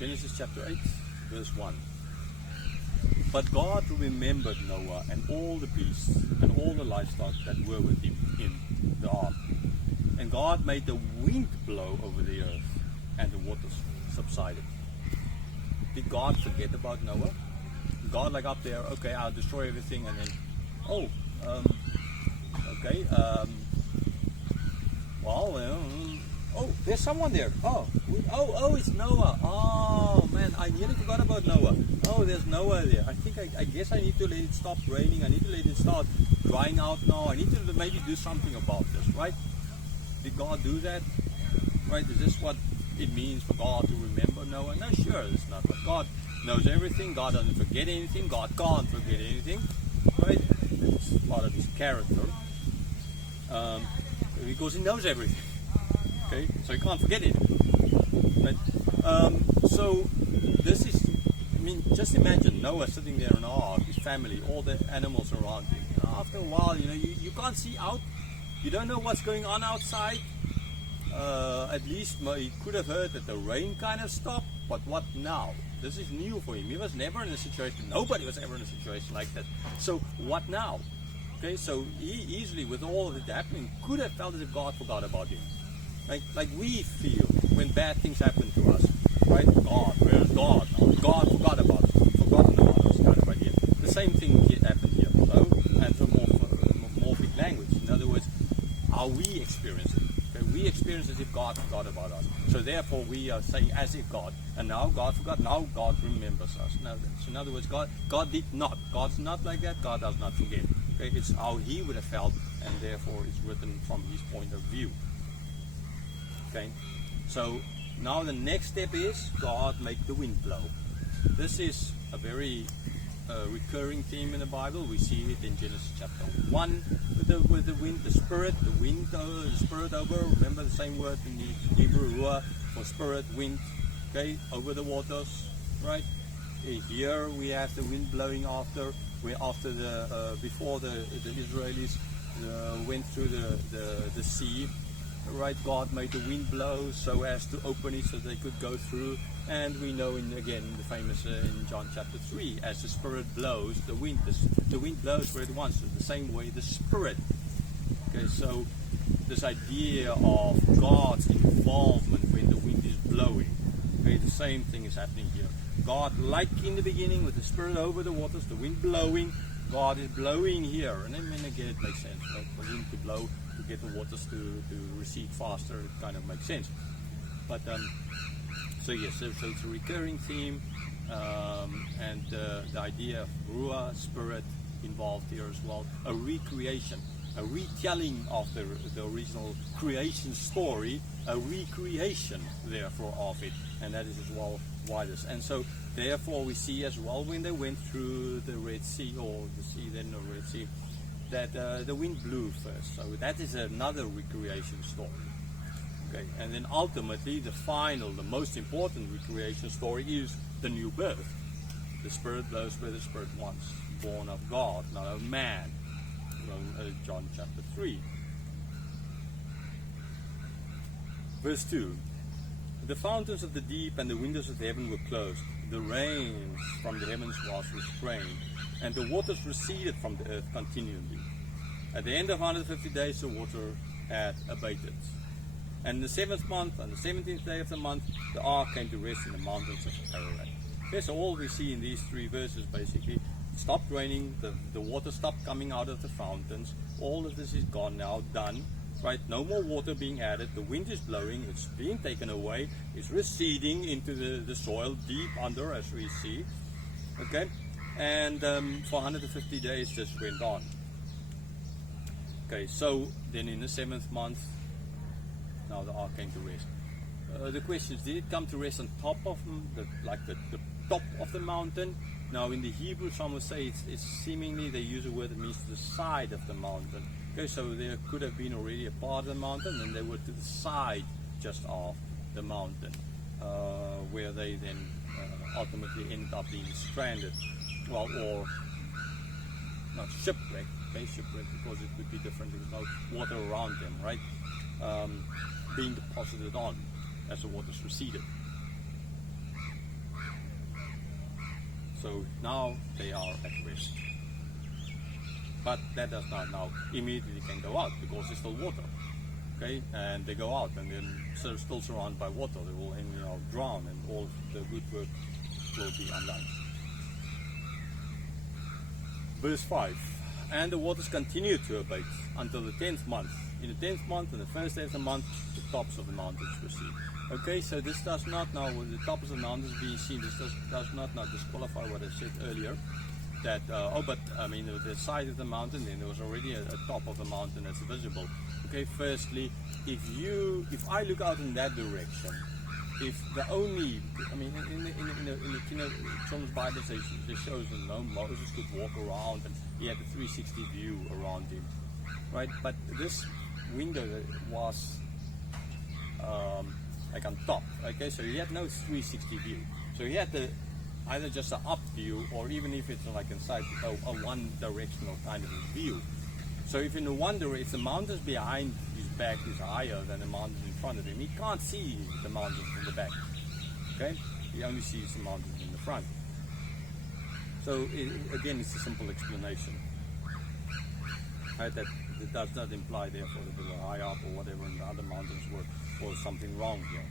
Genesis chapter 8, verse 1. But God remembered Noah and all the beasts and all the livestock that were with him in the ark. And God made the wind blow over the earth, and the waters subsided. Did God forget about Noah? God like up there, okay, I'll destroy everything, and then, there's someone there. It's Noah. Oh man, I nearly forgot about Noah. Oh, there's Noah there. I guess I need to let it stop raining. I need to let it start drying out now. I need to maybe do something about this, right? Did God do that? Right? Is this what it means for God to remember Noah? No, sure, it's not. But God knows everything. God doesn't forget anything. God can't forget anything, right? It's part of his character, because he knows everything. Okay, so he can't forget it. Right? So this is, just imagine Noah sitting there in the ark, his family, all the animals around him. After a while, you can't see out. You don't know what's going on outside. At least he could have heard that the rain kind of stopped, but what now? This is new for him. He was never in a situation, nobody was ever in a situation like that. So what now? Okay, so he easily, with all of it happening, could have felt as if God forgot about him. Like we feel when bad things happen to us, right? God, where's God? God forgot about us, forgotten about us, kind of idea. The same thing happened here, and so more big language. In other words, how we experience it. Okay? We experience as if God forgot about us. So therefore we are saying as if God, and now God forgot, now God remembers us. Now, so in other words, God did not. God's not like that. God does not forget. Okay? It's how he would have felt, and therefore it's written from his point of view. Okay, so now the next step is God make the wind blow. This is a very recurring theme in the Bible. We see it in Genesis chapter 1 with the wind, the spirit, the wind, the spirit over. Remember the same word in the Hebrew, ruah, for spirit, wind. Okay, over the waters, right? Here we have the wind blowing before the Israelis went through the sea. Right, God made the wind blow so as to open it so they could go through, and we know the famous in John chapter 3, as the Spirit blows, the wind blows where it wants. So the same way the Spirit. Okay, so this idea of God's involvement when the wind is blowing. Okay, the same thing is happening here. God, like in the beginning with the Spirit over the waters, the wind blowing, God is blowing here, and then again it makes sense, right? For wind to blow, to get the waters to recede faster, it kind of makes sense. But so it's a recurring theme, and the idea of ruah, spirit, involved here as well. A recreation, a retelling of the original creation story, a recreation therefore of it, and that is as well why this. And so therefore we see as well when they went through the Red Sea, or the sea then the Red Sea, that the wind blew first. So that is another recreation story. Okay, and then ultimately the most important recreation story is the new birth. The Spirit blows where the Spirit wants, born of God, not of man. John chapter 3. Verse 2. The fountains of the deep and the windows of heaven were closed. The rains from the heavens was restrained, and the waters receded from the earth continually. At the end of 150 days, the water had abated. And in the 7th month, on the 17th day of the month, the ark came to rest in the mountains of Ararat. Okay, so all we see in these 3 verses basically, it stopped raining, the water stopped coming out of the fountains, all of this is gone now, done, right? No more water being added, the wind is blowing, it's being taken away, it's receding into the soil deep under, as we see, okay? And for 150 days this went on. Okay, so then in the 7th month, now the ark came to rest. The question is, did it come to rest on top of the top of the mountain? Now in the Hebrew, some will say it's seemingly, they use a word that means to the side of the mountain. Okay, so there could have been already a part of the mountain, and they were to the side just of the mountain, where they then ultimately ended up being stranded, well, or not shipwrecked. Okay, shipwrecked because it would be different. There's no water around them, right? Being deposited on as the waters receded. So now they are at rest. But that does not now immediately can go out because there's still water. Okay, and they go out and then still surrounded by water. They will drown and all the good work will be undone. Verse 5. And the waters continued to abate until the 10th month. In the 10th month, on the first day of the month, the tops of the mountains were seen. Okay, so this does not now, with the tops of the mountains being seen, this does not now disqualify what I said earlier. That, the side of the mountain, then there was already a top of the mountain that's visible. Okay, firstly, if I look out in that direction, if the only, in the Children's Bible it shows that Moses could walk around and he had a 360 view around him, right? But this window was like on top, okay? So he had no 360 view. So he had either just an up view, or even if it's like inside a one directional kind of a view. So if in the one direction, if the mountains behind his back is higher than the mountains in front of him, he can't see the mountains from the back. Okay, he only sees the mountains in the front. So again, it's a simple explanation. Right? That it does not imply therefore that they were high up or whatever, and the other mountains were something wrong here.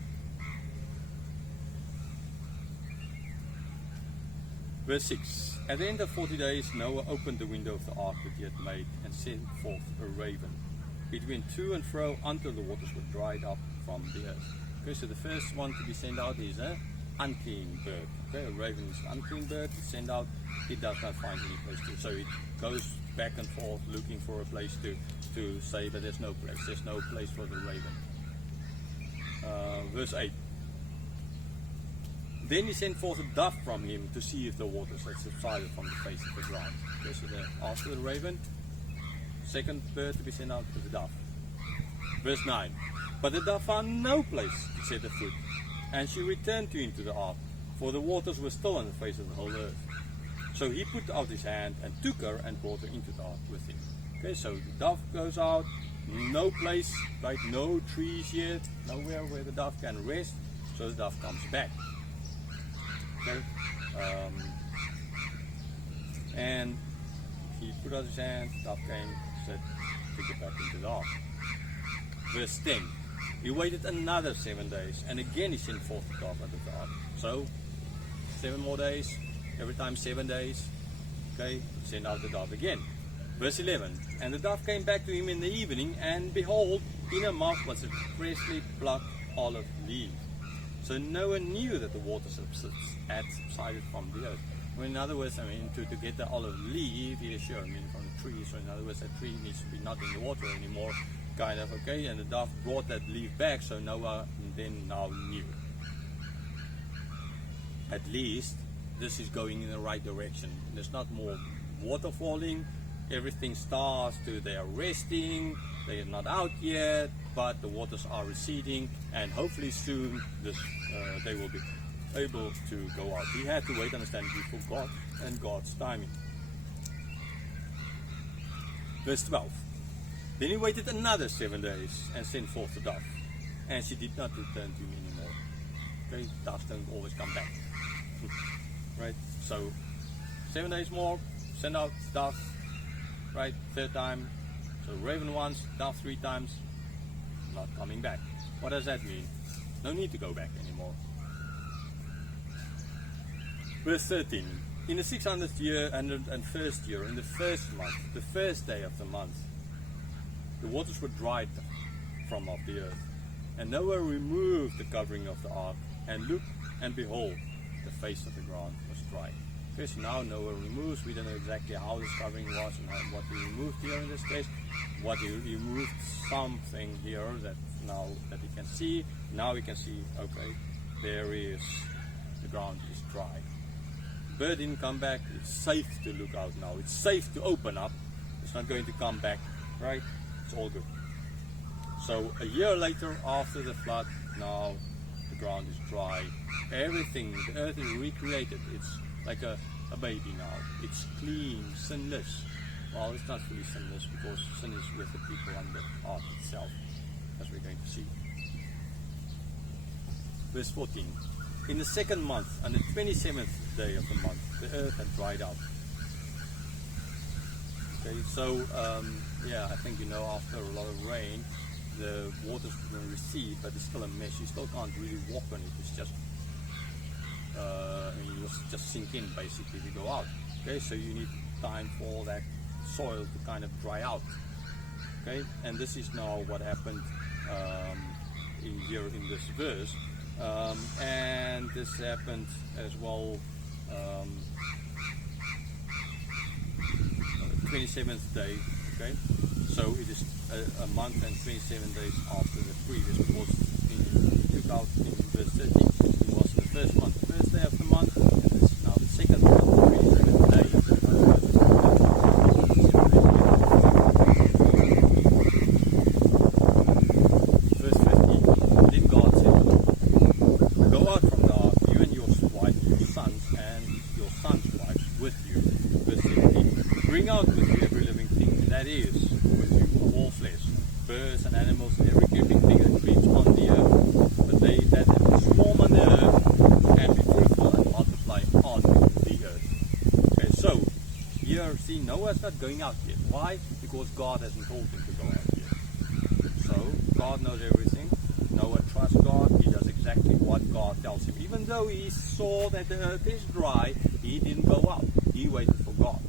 Verse 6. At the end of 40 days, Noah opened the window of the ark that he had made and sent forth a raven. It went to and fro until the waters were dried up from the earth. Okay, so the first one to be sent out is an unclean bird. Okay, a raven is an unclean bird. It's sent out, it does not find any place to. So it goes back and forth looking for a place to say, but there's no place. There's no place for the raven. Verse 8. Then he sent forth a dove from him to see if the waters had subsided from the face of the ground. Okay, so after the raven, second bird to be sent out is a dove. Verse 9. But the dove found no place to set her foot, and she returned to him to the ark, for the waters were still on the face of the whole earth. So he put out his hand and took her and brought her into the ark with him. Okay, so the dove goes out, no place, right? No trees yet, nowhere where the dove can rest, so the dove comes back. Okay, and he put out his hand, the dove came, said, take it back into the ark. Verse 10. He waited another 7 days, and again he sent forth the dove out of the ark. So, 7 more days, every time 7 days, okay, send out the dove again. Verse 11. And the dove came back to him in the evening, and behold, in her mouth was a freshly plucked olive leaf. So Noah knew that the waters had subsided from the earth. Well, in other words, to get the olive leaf, yeah, sure, from the tree. So in other words, that tree needs to be not in the water anymore, kind of, okay. And the dove brought that leaf back, so Noah then now knew. At least this is going in the right direction. There's not more water falling. Everything starts to, they are resting. They are not out yet, but the waters are receding, and hopefully soon they will be able to go out. He had to wait, understandably, for God and God's timing. Verse 12. Then he waited another 7 days and sent forth the dove, and she did not return to him anymore. Okay, doves don't always come back. Right? So 7 days more, send out dove. Right? Third time. So raven once, dove 3 times, not coming back. What does that mean? No need to go back anymore. Verse 13. In the 600th year and first year, in the first month, the first day of the month, the waters were dried from off the earth. And Noah removed the covering of the ark, and looked, and behold, the face of the ground was dry. Okay, so now Noah removes. We don't know exactly how this covering was and what he removed here in this case. What he removed something here that now that he can see. Now we can see, okay, there is, the ground is dry. The bird didn't come back. It's safe to look out now. It's safe to open up. It's not going to come back, right? It's all good. So a year later, after the flood, now the ground is dry. Everything, the earth is recreated. It's like a baby now. It's clean, sinless. Well, it's not fully sinless because sin is with the people on the ark itself, as we're going to see. Verse 14. in the second month, on the 27th day of the month, the earth had dried up. Okay, so yeah, I think after a lot of rain, the water's going to recede, but it's still a mess. You still can't really walk on it. It's just you'll just sink in basically to go out. Okay, so you need time for that soil to kind of dry out. Okay, and this is now what happened in this verse, and this happened as well. 27th day. Okay, so it is a month and 27 days after the previous, because in 2000 in verse 13 it was the first month, first day of the month, and this is now the second month, 27th day. Verse 15, then God said, go out from the ark, you and your wife, your sons, and your sons' wives with you. Verse 17, bring out with you every living thing that is with you of all flesh, birds and animals, and every creeping thing that creeps on the earth, but they that swarm on the earth, and be fruitful and multiply on the earth. Okay, so here, see, Noah's not going out yet. Why? Because God hasn't told him to go out yet. So God knows everything. Noah trusts God. He does exactly what God tells him. Even though he saw that the earth is dry, he didn't go out. He waited for God.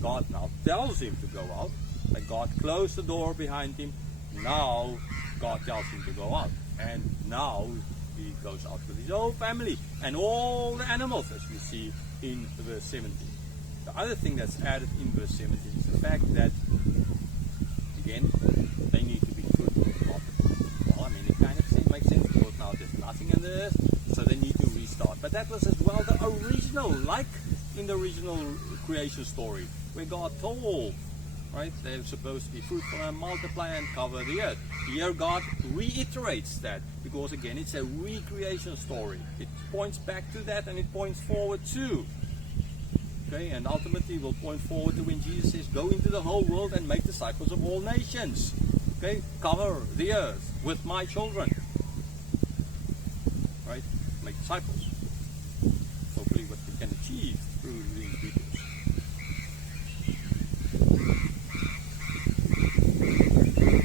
God now tells him to go out, but God closed the door behind him. Now God tells him to go out, and now he goes out with his whole family and all the animals, as we see in verse 17. The other thing that's added in verse 17 is the fact that, again, they need to be fruitful. Well, I mean, it kind of makes sense, because now there's nothing in the earth, so they need to restart. But that was as well the original, like in the original creation story, where God told, right, they're supposed to be fruitful and multiply and cover the earth. Here God reiterates that, because again it's a recreation story. It points back to that, and it points forward too. Okay, and ultimately will point forward to when Jesus says, go into the whole world and make disciples of all nations. Okay, cover the earth with my children. Right, make disciples. Hopefully what we can achieve through these videos.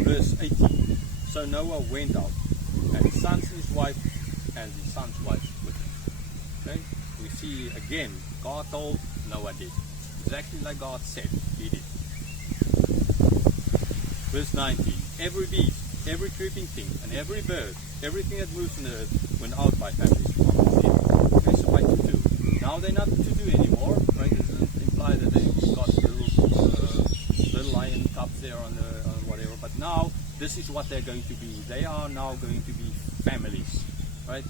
Verse 18. So Noah went out, and his sons and his wife, and his sons' wives with him. Okay? We see again, God told, Noah did. Exactly like God said, he did. Verse 19. Every beast, every creeping thing, and every bird, everything that moves on the earth, went out by families. Okay, so by two. Now they're not two anymore, right? It doesn't imply that they've got little lion cubs there on whatever, but now this is what they're going to be. They are now going to be families, right?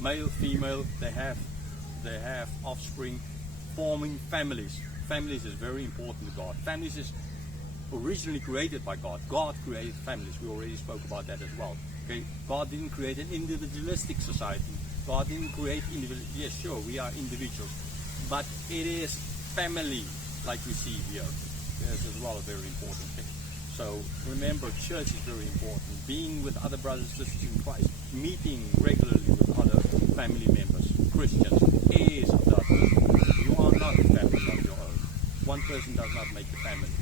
Male, female, they have offspring, forming families. Families is very important to God. Families is originally created by God. God created families. We already spoke about that as well. Okay, God didn't create an individualistic society. God didn't create individual. Yes, sure, we are individuals, but it is family, like we see here. That's as well a very important thing. So remember, church is very important. Being with other brothers and sisters in Christ, meeting regularly with other family members, Christians, is of the utmost. You are not a family on your own. One person does not make a family.